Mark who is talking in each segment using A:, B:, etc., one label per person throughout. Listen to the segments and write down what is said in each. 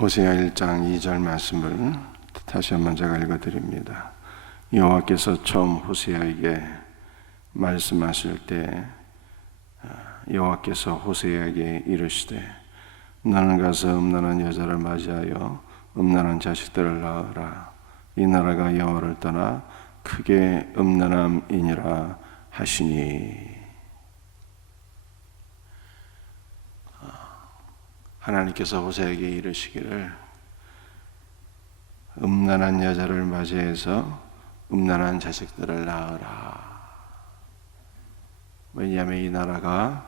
A: 호세아 1장 2절 말씀을 다시 한번 제가 읽어드립니다. 여호와께서 처음 호세아에게 말씀하실 때 아, 여호와께서 호세아에게 이르시되 너는 가서 음란한 여자를 맞이하여 음란한 자식들을 낳으라 이 나라가 여호와를 떠나 크게 음란함이니라 하시니 하나님께서 호세에게 이르시기를 음란한 여자를 맞이해서 음란한 자식들을 낳으라. 왜냐하면 이 나라가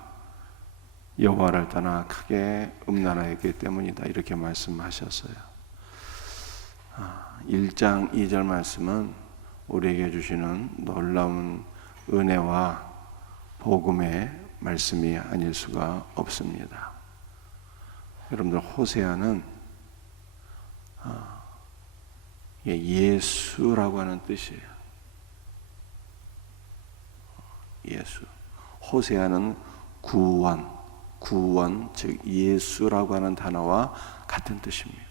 A: 여호와를 떠나 크게 음란하였기 때문이다. 이렇게 말씀하셨어요. 1장 아, 2절 말씀은 우리에게 주시는 놀라운 은혜와 복음의 말씀이 아닐 수가 없습니다. 여러분들 호세아는 아, 예수라고 하는 뜻이에요. 예수. 호세아는 구원, 구원, 즉 예수라고 하는 단어와 같은 뜻입니다.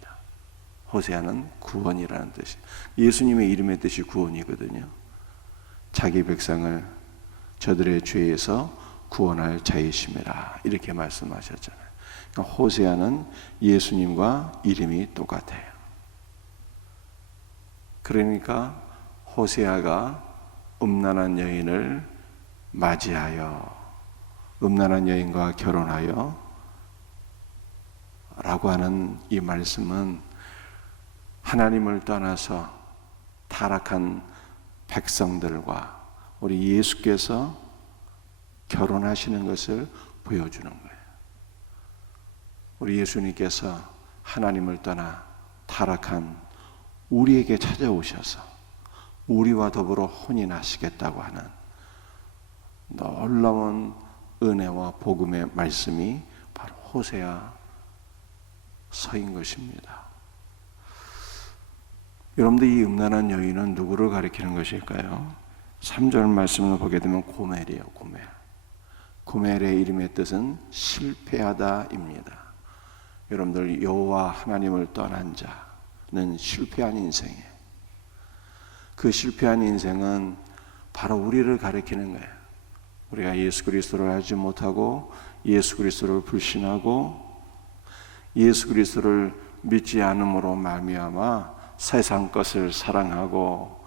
A: 호세아는 구원이라는 뜻이. 예수님의 이름의 뜻이 구원이거든요. 자기 백성을 저들의 죄에서 구원할 자이심이라 이렇게 말씀하셨잖아요. 호세아는 예수님과 이름이 똑같아요. 그러니까 호세아가 음란한 여인을 맞이하여 음란한 여인과 결혼하여 라고 하는 이 말씀은 하나님을 떠나서 타락한 백성들과 우리 예수께서 결혼하시는 것을 보여주는 거예요. 우리 예수님께서 하나님을 떠나 타락한 우리에게 찾아오셔서 우리와 더불어 혼인하시겠다고 하는 놀라운 은혜와 복음의 말씀이 바로 호세아 서인 것입니다. 여러분들 이 음란한 여인은 누구를 가리키는 것일까요? 3절 말씀을 보게 되면 고멜이에요, 고멜. 고멜의 이름의 뜻은 실패하다입니다. 여러분들 여호와 하나님을 떠난 자는 실패한 인생이에요. 그 실패한 인생은 바로 우리를 가리키는 거예요. 우리가 예수 그리스도를 알지 못하고 예수 그리스도를 불신하고 예수 그리스도를 믿지 않음으로 말미암아 세상 것을 사랑하고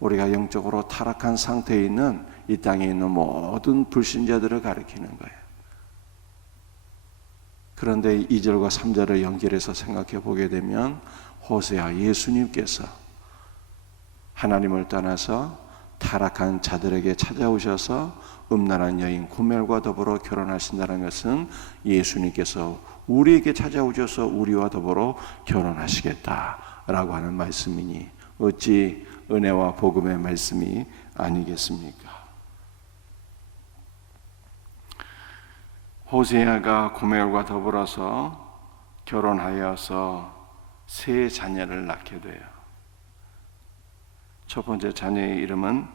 A: 우리가 영적으로 타락한 상태에 있는 이 땅에 있는 모든 불신자들을 가리키는 거예요. 그런데 2절과 3절을 연결해서 생각해 보게 되면 호세아 예수님께서 하나님을 떠나서 타락한 자들에게 찾아오셔서 음란한 여인 고멜과 더불어 결혼하신다는 것은 예수님께서 우리에게 찾아오셔서 우리와 더불어 결혼하시겠다라고 하는 말씀이니 어찌 은혜와 복음의 말씀이 아니겠습니까? 호세아가 고멜과 더불어서 결혼하여서 세 자녀를 낳게 돼요. 첫 번째 자녀의 이름은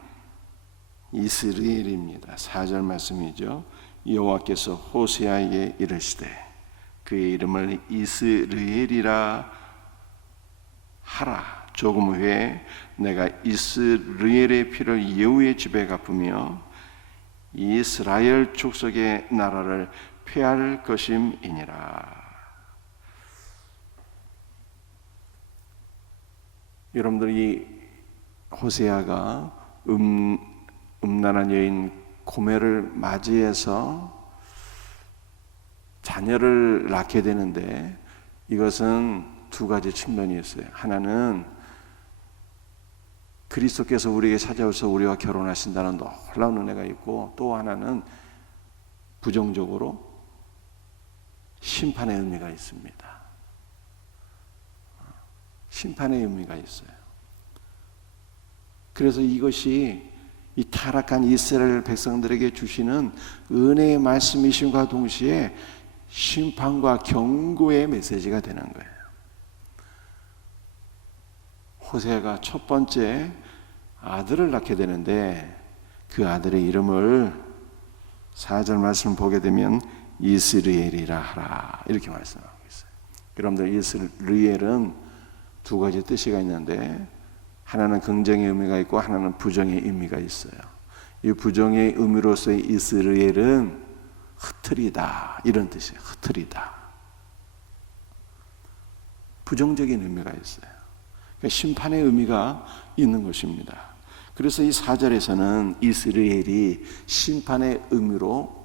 A: 이스라엘입니다. 4절 말씀이죠. 여호와께서 호세아에게 이르시되 그의 이름을 이스라엘이라 하라. 조금 후에 내가 이스라엘의 피를 여호의 집에 갚으며 이스라엘 족속의 나라를 폐할 것임이니라. 여러분들이 호세아가 음, 음란한 여인 고멜을 맞이해서 자녀를 낳게 되는데 이것은 두 가지 측면이 있어요. 하나는 그리스도께서 우리에게 찾아오셔서 우리와 결혼하신다는 놀라운 은혜가 있고 또 하나는 부정적으로 심판의 의미가 있습니다. 심판의 의미가 있어요. 그래서 이것이 이 타락한 이스라엘 백성들에게 주시는 은혜의 말씀이심과 동시에 심판과 경고의 메시지가 되는 거예요. 호세가 첫 번째 아들을 낳게 되는데 그 아들의 이름을 4절 말씀 보게 되면 이스라엘이라 하라 이렇게 말씀하고 있어요. 여러분들 이스라엘은 두 가지 뜻이가 있는데 하나는 긍정의 의미가 있고 하나는 부정의 의미가 있어요. 이 부정의 의미로서의 이스라엘은 흩트리다 이런 뜻이에요. 흩트리다. 부정적인 의미가 있어요. 그러니까 심판의 의미가 있는 것입니다. 그래서 이 사절에서는 이스라엘이 심판의 의미로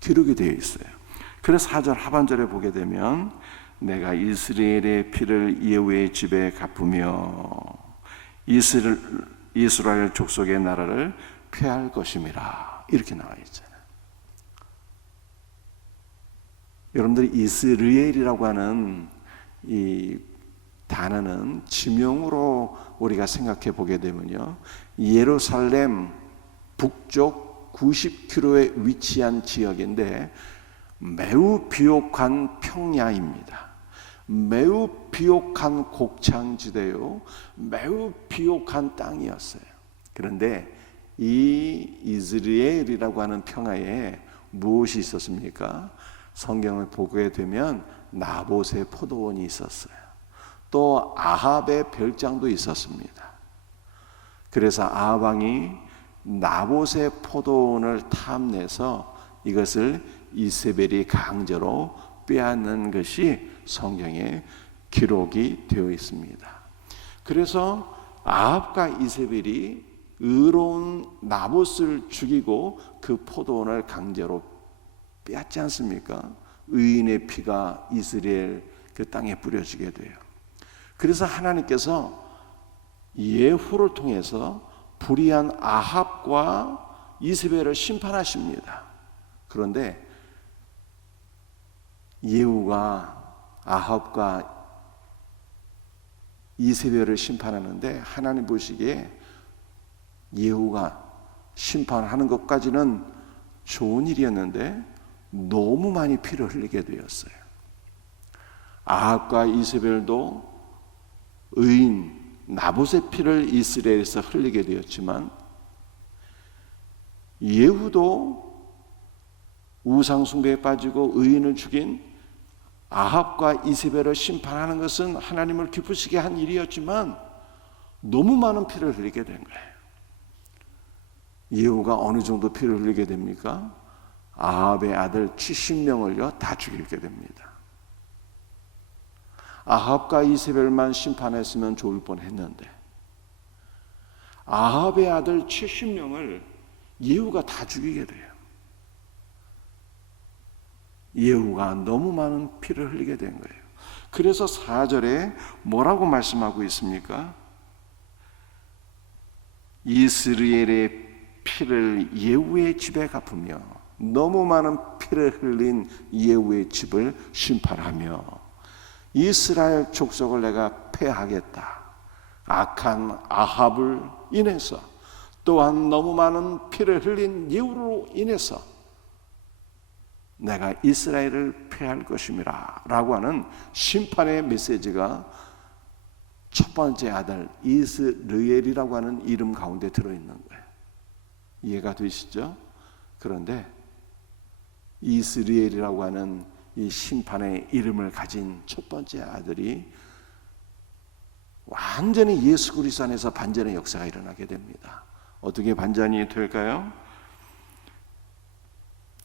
A: 기록이 되어 있어요. 그래서 사절 하반절에 보게 되면 내가 이스라엘의 피를 예후의 집에 갚으며 이스라엘, 이스라엘 족속의 나라를 폐할 것임이라 이렇게 나와 있잖아요. 여러분들이 이스라엘이라고 하는 이 단어는 지명으로 우리가 생각해 보게 되면요. 예루살렘 북쪽 90km에 위치한 지역인데 매우 비옥한 평야입니다. 매우 비옥한 곡창지대요. 매우 비옥한 땅이었어요. 그런데 이 이스라엘이라고 하는 평야에 무엇이 있었습니까? 성경을 보게 되면 나봇의 포도원이 있었어요. 또 아합의 별장도 있었습니다. 그래서 아합 왕이 나봇의 포도원을 탐내서 이것을 이세벨이 강제로 빼앗는 것이 성경에 기록이 되어 있습니다. 그래서 아합과 이세벨이 의로운 나봇을 죽이고 그 포도원을 강제로 빼앗지 않습니까? 의인의 피가 이스라엘 그 땅에 뿌려지게 돼요. 그래서 하나님께서 예후를 통해서 불의한 아합과 이스벨을 심판하십니다. 그런데 예후가 아합과 이세벨을 심판하는데 하나님 보시기에 예후가 심판하는 것까지는 좋은 일이었는데 너무 많이 피를 흘리게 되었어요. 아합과 이세벨도 의인 나봇의 피를 이스라엘에서 흘리게 되었지만 예후도 우상 숭배에 빠지고 의인을 죽인 아합과 이세벨을 심판하는 것은 하나님을 기쁘시게 한 일이었지만 너무 많은 피를 흘리게 된 거예요. 예후가 어느 정도 피를 흘리게 됩니까? 아합의 아들 70명을요 다 죽이게 됩니다. 아합과 이세벨만 심판했으면 좋을 뻔했는데 아합의 아들 70명을 예후가 다 죽이게 돼요. 예후가 너무 많은 피를 흘리게 된 거예요. 그래서 4절에 뭐라고 말씀하고 있습니까? 이스라엘의 피를 예후의 집에 갚으며 너무 많은 피를 흘린 예후의 집을 심판하며 이스라엘 족속을 내가 패하겠다. 악한 아합을 인해서 또한 너무 많은 피를 흘린 예후로 인해서 내가 이스라엘을 패할 것임이라 라고 하는 심판의 메시지가 첫 번째 아들 이스르엘이라고 하는 이름 가운데 들어있는 거예요. 이해가 되시죠? 그런데 이스라엘이라고 하는 이 심판의 이름을 가진 첫 번째 아들이 완전히 예수 그리스도 안에서 반전의 역사가 일어나게 됩니다. 어떻게 반전이 될까요?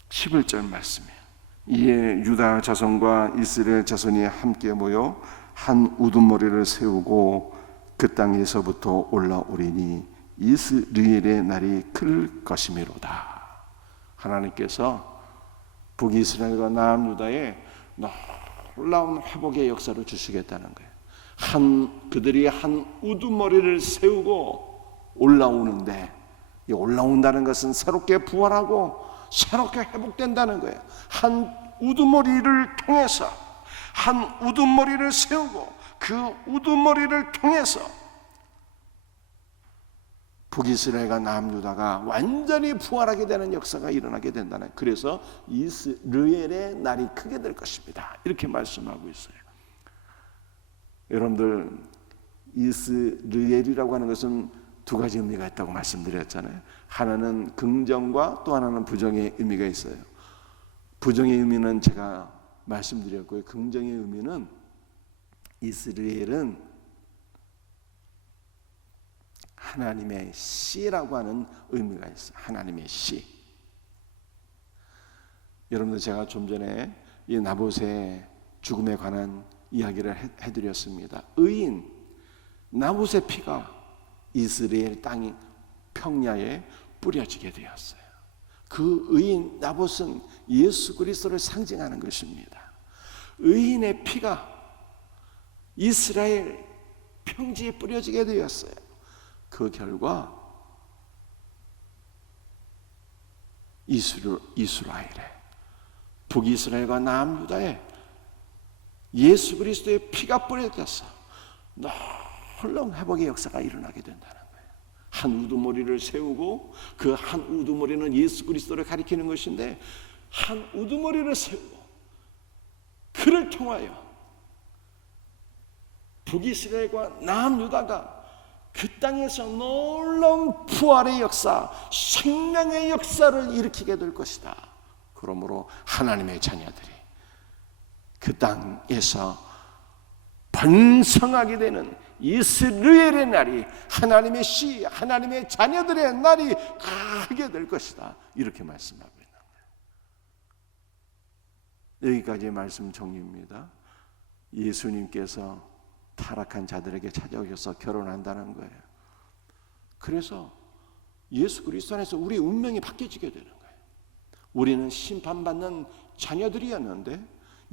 A: 11절 말씀이에요. 이에 유다 자손과 이스라엘 자손이 함께 모여 한 우두머리를 세우고 그 땅에서부터 올라오리니 이스라엘의 날이 클 것이미로다. 하나님께서 북이스라엘과 남유다에 놀라운 회복의 역사를 주시겠다는 거예요. 한 그들이 한 우두머리를 세우고 올라오는데 이 올라온다는 것은 새롭게 부활하고 새롭게 회복된다는 거예요. 한 우두머리를 통해서 한 우두머리를 세우고 그 우두머리를 통해서 북이스라엘과 남유다가 완전히 부활하게 되는 역사가 일어나게 된다는 그래서 이스라엘의 날이 크게 될 것입니다. 이렇게 말씀하고 있어요. 여러분들 이스라엘이라고 하는 것은 두 가지 의미가 있다고 말씀드렸잖아요. 하나는 긍정과 또 하나는 부정의 의미가 있어요. 부정의 의미는 제가 말씀드렸고요. 긍정의 의미는 이스라엘은 하나님의 씨라고 하는 의미가 있어요. 하나님의 씨. 여러분들 제가 좀 전에 이 나봇의 죽음에 관한 이야기를 해, 해드렸습니다. 의인 나봇의 피가 이스라엘 땅이 평야에 뿌려지게 되었어요. 그 의인 나봇은 예수 그리스도를 상징하는 것입니다. 의인의 피가 이스라엘 평지에 뿌려지게 되었어요. 그 결과 이스라, 이스라엘에 북이스라엘과 남유다에 예수 그리스도의 피가 뿌려졌어. 놀라운 회복의 역사가 일어나게 된다는 거예요. 한 우두머리를 세우고 그 한 우두머리는 예수 그리스도를 가리키는 것인데 한 우두머리를 세우고 그를 통하여 북이스라엘과 남유다가 그 땅에서 놀라운 부활의 역사, 생명의 역사를 일으키게 될 것이다. 그러므로 하나님의 자녀들이 그 땅에서 번성하게 되는 이스라엘의 날이 하나님의 씨, 하나님의 자녀들의 날이 가게 될 것이다. 이렇게 거예요. 여기까지 말씀 정리입니다. 예수님께서 타락한 자들에게 찾아오셔서 결혼한다는 거예요. 그래서 예수 그리스도 안에서 우리의 운명이 바뀌어지게 되는 거예요. 우리는 심판받는 자녀들이었는데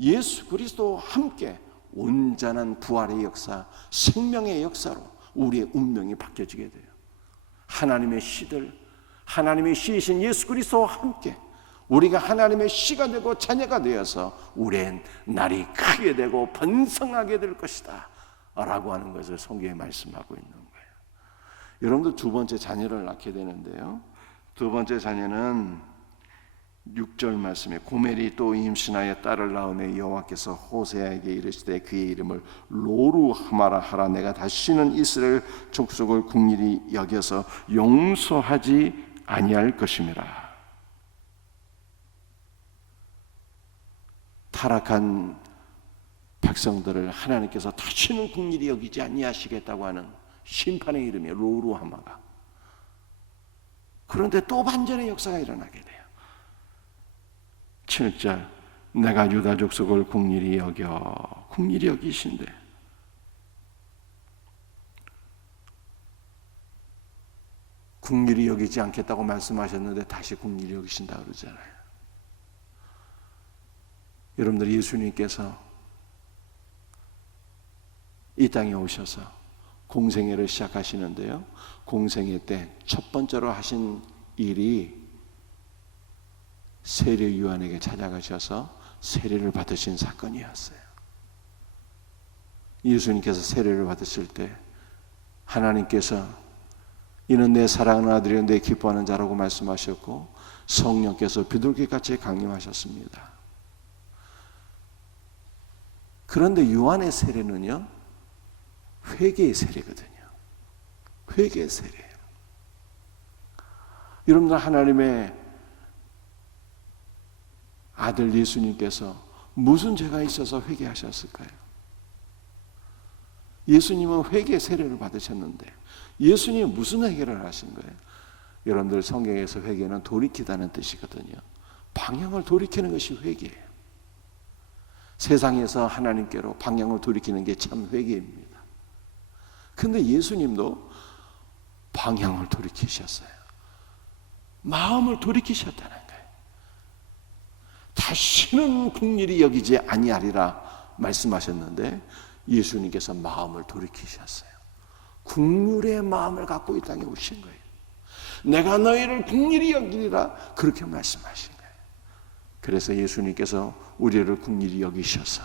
A: 예수 그리스도와 함께 온전한 부활의 역사, 생명의 역사로 우리의 운명이 바뀌어지게 돼요. 하나님의 시들, 하나님의 시이신 예수 그리스도와 함께 우리가 하나님의 시가 되고 자녀가 되어서 우리의 날이 크게 되고 번성하게 될 것이다. 라고 하는 것을 성경에 말씀하고 있는 거예요. 여러분도 두 번째 자녀를 낳게 되는데요. 두 번째 자녀는 6절 말씀에 고멜이 또 임신하여 딸을 낳음에 여호와께서 호세아에게 이르시되 그의 이름을 로루하마라 하라 내가 다시는 이스라엘 족속을 국리히 여겨서 용서하지 아니할 것임이라 타락한 백성들을 하나님께서 다시는 국리히 여기지 아니하시겠다고 하는 심판의 이름이 로루하마가 그런데 또 반전의 역사가 일어나게 돼요. 7절 내가 유다 족속을 국리히 여겨 국리히 여기신데 국리히 여기지 않겠다고 말씀하셨는데 다시 국리히 여기신다 그러잖아요. 여러분들 예수님께서 이 땅에 오셔서 공생애를 시작하시는데요. 공생애 때 첫 번째로 하신 일이 세례 요한에게 찾아가셔서 세례를 받으신 사건이었어요. 예수님께서 세례를 받으실 때 하나님께서 이는 내 사랑하는 아들이요 내 기뻐하는 자라고 말씀하셨고 성령께서 비둘기같이 강림하셨습니다. 그런데 요한의 세례는요 회개의 세례거든요. 회개의 세례예요. 여러분들 하나님의 아들 예수님께서 무슨 죄가 있어서 회개하셨을까요? 예수님은 회개 세례를 받으셨는데 예수님은 무슨 회개를 하신 거예요? 여러분들 성경에서 회개는 돌이키다는 뜻이거든요. 방향을 돌이키는 것이 회개예요. 세상에서 하나님께로 방향을 돌이키는 게 참 회개입니다. 근데 예수님도 방향을 돌이키셨어요. 마음을 돌이키셨다는 거예요. 다시는 국리이 여기지 아니하리라 말씀하셨는데 예수님께서 마음을 돌이키셨어요. 국률의 마음을 갖고 이 땅에 오신 거예요. 내가 너희를 국리이 여기리라 그렇게 말씀하신 거예요. 그래서 예수님께서 우리를 국리이 여기셔서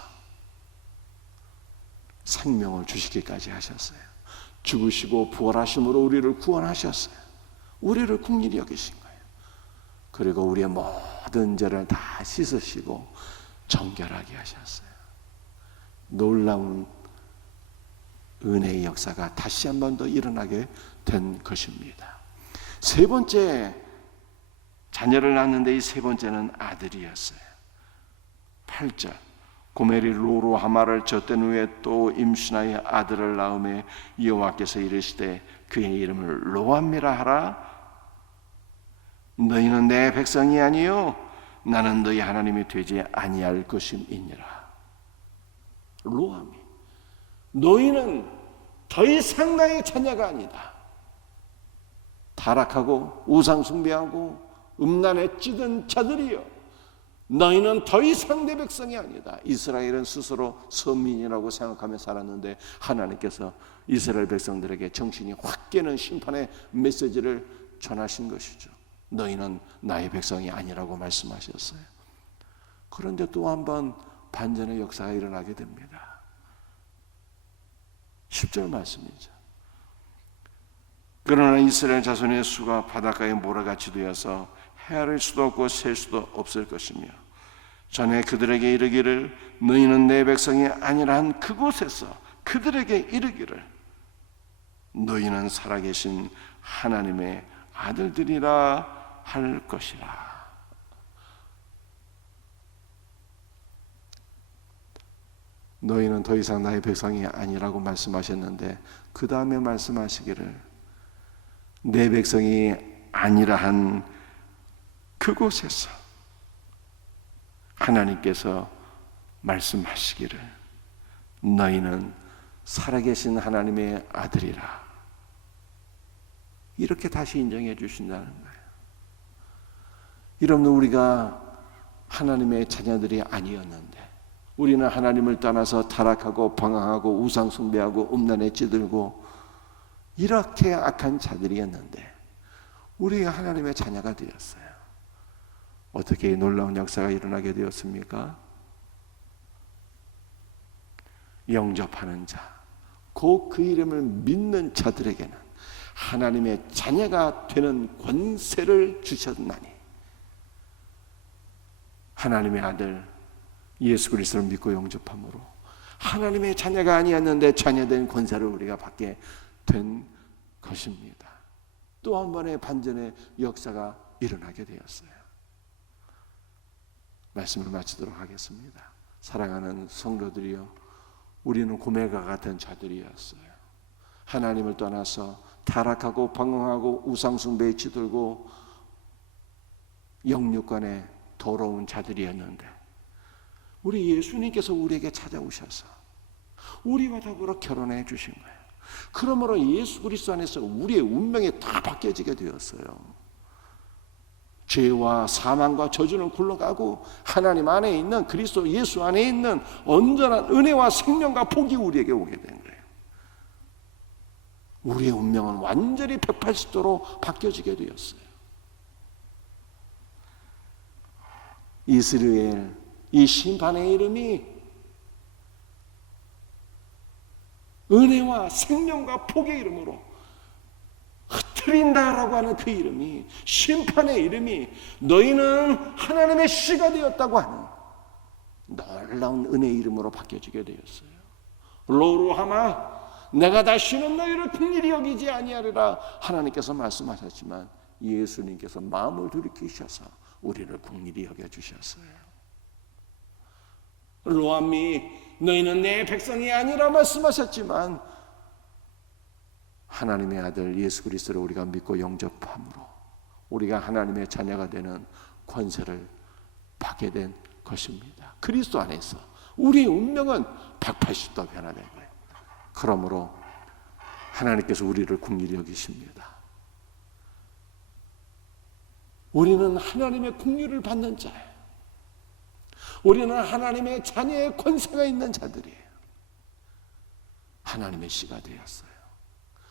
A: 생명을 주시기까지 하셨어요. 죽으시고 부활하심으로 우리를 구원하셨어요. 우리를 국리이 여기신 거예요. 그리고 우리의 모든 죄를 다 씻으시고 정결하게 하셨어요. 놀라운 은혜의 역사가 다시 한 번 더 일어나게 된 것입니다. 세 번째 자녀를 낳는데 이 세 번째는 아들이었어요. 8절 고멜이 로로 하마를 젖된 후에 또 임신하여 아들을 낳음에 여호와께서 이르시되 그의 이름을 로암미라 하라. 너희는 내 백성이 아니요 나는 너희 하나님이 되지 아니할 것임이니라. 로암이. 너희는 더 이상 나의 자녀가 아니다. 타락하고 우상 숭배하고 음란에 찌든 자들이여 너희는 더 이상 내 백성이 아니다. 이스라엘은 스스로 선민이라고 생각하며 살았는데 하나님께서 이스라엘 백성들에게 정신이 확 깨는 심판의 메시지를 전하신 것이죠. 너희는 나의 백성이 아니라고 말씀하셨어요. 그런데 또 한 번 반전의 역사가 일어나게 됩니다. 10절 말씀이죠. 그러나 이스라엘 자손의 수가 바닷가에 모래같이 되어서 헤아릴 수도 없고 셀 수도 없을 것이며 전에 그들에게 이르기를 너희는 내 백성이 아니라 한 그곳에서 그들에게 이르기를 너희는 살아계신 하나님의 아들들이라 할 것이라. 너희는 더 이상 나의 백성이 아니라고 말씀하셨는데 그 다음에 말씀하시기를 내 백성이 아니라 한 그곳에서 하나님께서 말씀하시기를 너희는 살아계신 하나님의 아들이라 이렇게 다시 인정해 주신다는 거예요. 여러분 우리가 하나님의 자녀들이 아니었는데 우리는 하나님을 떠나서 타락하고 방황하고 우상 숭배하고 음란에 찌들고 이렇게 악한 자들이었는데 우리가 하나님의 자녀가 되었어요. 어떻게 놀라운 역사가 일어나게 되었습니까? 영접하는 자, 곧 그 이름을 믿는 자들에게는 하나님의 자녀가 되는 권세를 주셨나니 하나님의 아들 예수 그리스도를 믿고 영접함으로 하나님의 자녀가 아니었는데 자녀된 권세를 우리가 받게 된 것입니다. 또 한 번의 반전의 역사가 일어나게 되었어요. 말씀을 마치도록 하겠습니다. 사랑하는 성도들이여, 우리는 고매가 같은 자들이었어요. 하나님을 떠나서 타락하고 방황하고 우상숭배에 치들고 영육간에 더러운 자들이었는데 우리 예수님께서 우리에게 찾아오셔서 우리와 더불어 결혼해 주신 거예요. 그러므로 예수 그리스도 안에서 우리의 운명이 다 바뀌어지게 되었어요. 죄와 사망과 저주는 굴러가고 하나님 안에 있는 그리스도 예수 안에 있는 온전한 은혜와 생명과 복이 우리에게 오게 된 거예요. 우리의 운명은 완전히 180도로 바뀌어지게 되었어요. 이스라엘 이 심판의 이름이 은혜와 생명과 복의 이름으로 흩트린다라고 하는 그 이름이 심판의 이름이 너희는 하나님의 씨가 되었다고 하는 놀라운 은혜 이름으로 바뀌어지게 되었어요. 로로하마 내가 다시는 너희를 긍휼히 여기지 아니하리라 하나님께서 말씀하셨지만 예수님께서 마음을 돌이키셔서 우리를 긍휼히 여겨 주셨어요. 로암이 너희는 내 백성이 아니라 말씀하셨지만 하나님의 아들 예수 그리스도를 우리가 믿고 영접함으로 우리가 하나님의 자녀가 되는 권세를 받게 된 것입니다. 그리스도 안에서 우리의 운명은 180도 변화된 거예요. 그러므로 하나님께서 우리를 궁일히 여기십니다. 우리는 하나님의 궁휼을 받는 자예요. 우리는 하나님의 자녀의 권세가 있는 자들이에요. 하나님의 씨가 되었어요.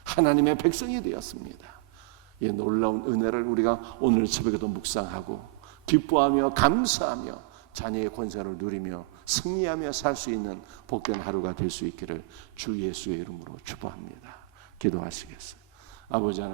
A: 하나님의 백성이 되었습니다. 이 놀라운 은혜를 우리가 오늘 새벽에도 묵상하고 기뻐하며 감사하며 자녀의 권세를 누리며 승리하며 살 수 있는 복된 하루가 될 수 있기를 주 예수의 이름으로 축복합니다. 기도하시겠어요. 아버지 하나님